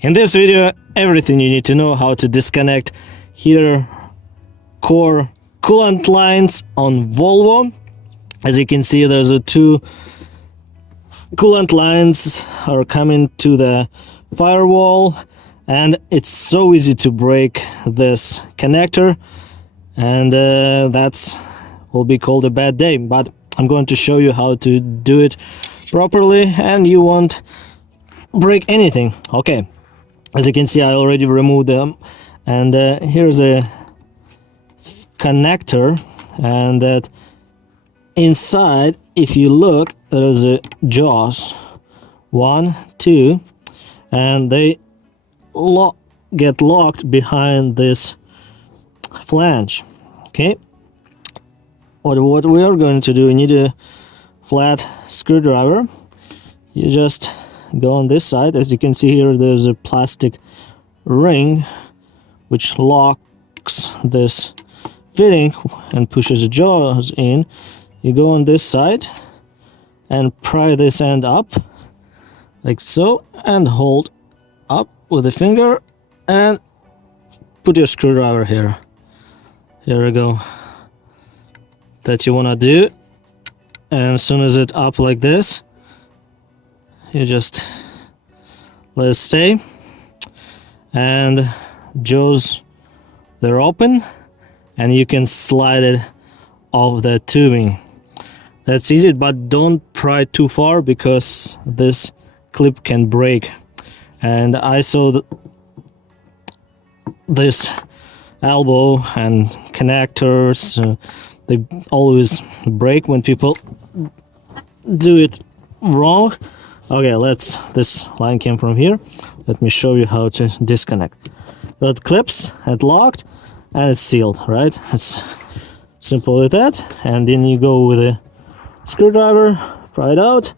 In this video, everything you need to know how to disconnect heater core coolant lines on Volvo. As you can see, there's two coolant lines are coming to the firewall, and it's so easy to break this connector, and that's will be called a bad day. But I'm going to show you how to do it properly, and you won't break anything. Okay, as you can see, I already removed them, and here's a connector, and that inside, if you look, there's a jaws, 1, 2, and they get locked behind this flange. Okay, what we are going to do, we need a flat screwdriver. You just go on this side. As you can see here, there's a plastic ring which locks this fitting and pushes the jaws in. You go on this side and pry this end up like so, and hold up with the finger and put your screwdriver here. Here we go. That you want to do, and as soon as it's up like this, you just let it stay, and jaws, they're open, and you can slide it off the tubing. That's easy, but don't pry too far because this clip can break. And I saw this elbow and connectors, they always break when people do it wrong. Okay, this line came from here. Let me show you how to disconnect. It clips, it locked, and it's sealed, right? It's simple with that. And then you go with a screwdriver, pry it out,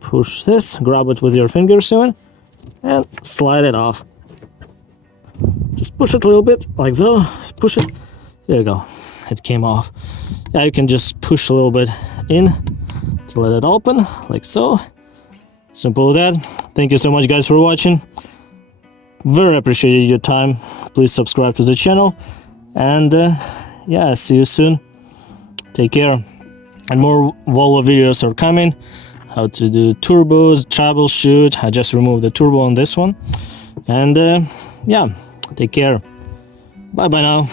push this, grab it with your fingers even, and slide it off. Just push it a little bit, like so, push it, there you go, it came off. Yeah, you can just push a little bit in to let it open, like so. Simple with that. Thank you so much, guys, for watching. Very appreciated your time. Please subscribe to the channel, and yeah, see you soon. Take care. And more Volvo videos are coming. How to do turbos, troubleshoot. I just removed the turbo on this one. And yeah, take care. Bye bye now.